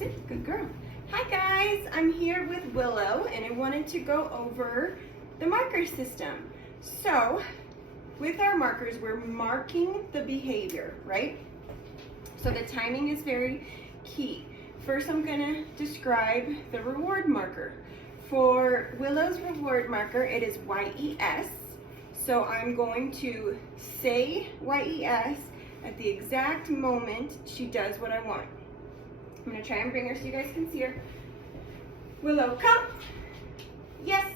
Sit, good girl. Hi guys, I'm here with Willow and I wanted to go over the marker system. So, with our markers, we're marking the behavior, right? So the timing is very key. First, I'm gonna describe the reward marker. For Willow's reward marker, it is YES. So I'm going to say YES at the exact moment she does what I want. I'm gonna try and bring her so you guys can see her. Willow, come. Yes.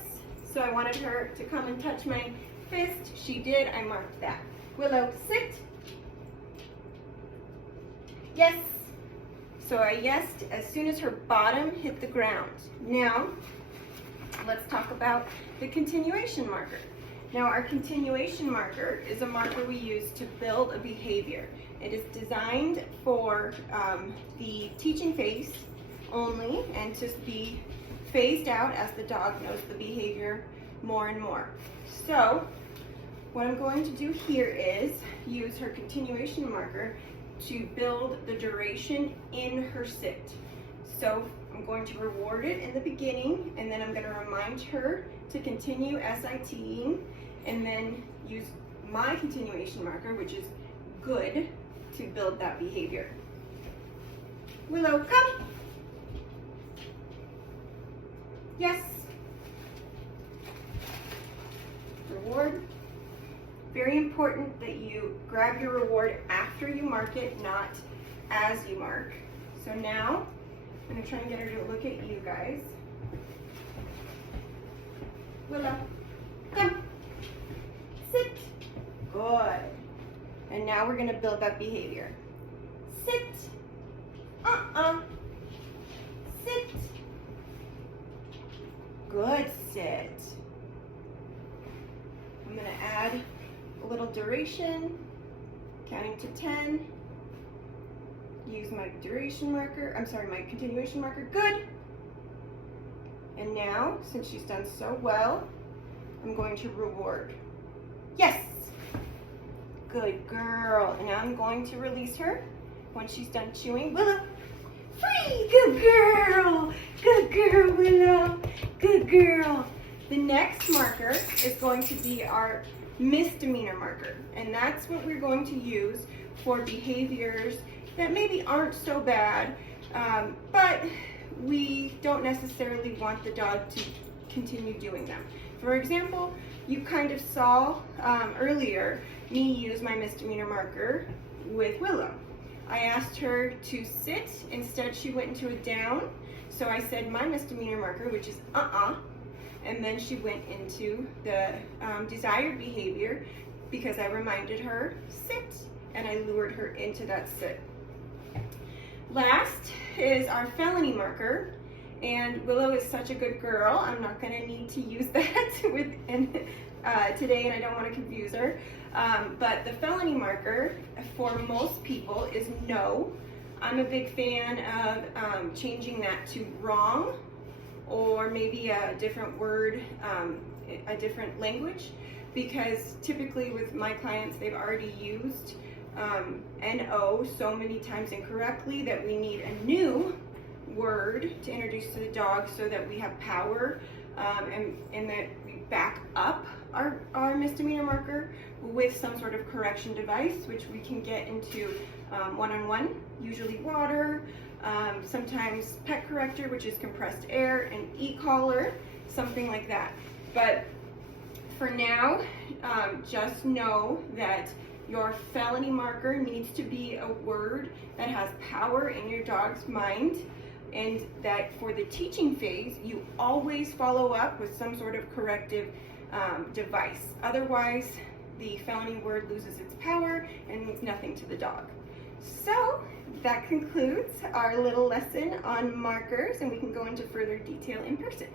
So I wanted her to come and touch my fist. She did, I marked that. Willow, sit. Yes. So I yesed as soon as her bottom hit the ground. Now, let's talk about the continuation marker. Now our continuation marker is a marker we use to build a behavior. It is designed for the teaching phase only and to be phased out as the dog knows the behavior more and more. So what I'm going to do here is use her continuation marker to build the duration in her sit. So I'm going to reward it in the beginning, and then I'm going to remind her to continue SITing, and then use my continuation marker, which is good, to build that behavior. Willow, come. Yes. Reward. Very important that you grab your reward after you mark it, not as you mark. So now, I'm gonna try and get her to look at you guys. Willow, come. Sit. Good. And now we're gonna build that behavior. Sit. Sit. Good, sit. I'm gonna add a little duration, counting to 10. Use my duration marker, my continuation marker, good. And now, since she's done so well, I'm going to reward. Yes, good girl. And now I'm going to release her when she's done chewing. Willow, free, good girl, Willow, good girl. The next marker is going to be our misdemeanor marker, and that's what we're going to use for behaviors that maybe aren't so bad, but we don't necessarily want the dog to continue doing them. For example, you kind of saw earlier me use my misdemeanor marker with Willow. I asked her to sit, instead she went into a down, so I said my misdemeanor marker, which is and then she went into the desired behavior because I reminded her sit, and I lured her into that sit. Last is our felony marker, and Willow is such a good girl, I'm not going to need to use that today, and I don't want to confuse her. But the felony marker for most people is no. I'm a big fan of changing that to wrong, or maybe a different word, a different language, because typically with my clients they've already used NO so many times incorrectly that we need a new word to introduce to the dog so that we have power and that we back up our misdemeanor marker with some sort of correction device, which we can get into one-on-one, usually water, sometimes pet corrector, which is compressed air, and e-collar, something like that. But for now, just know that your felony marker needs to be a word that has power in your dog's mind, and that for the teaching phase, you always follow up with some sort of corrective device. Otherwise, the felony word loses its power and means nothing to the dog. So that concludes our little lesson on markers, and we can go into further detail in person.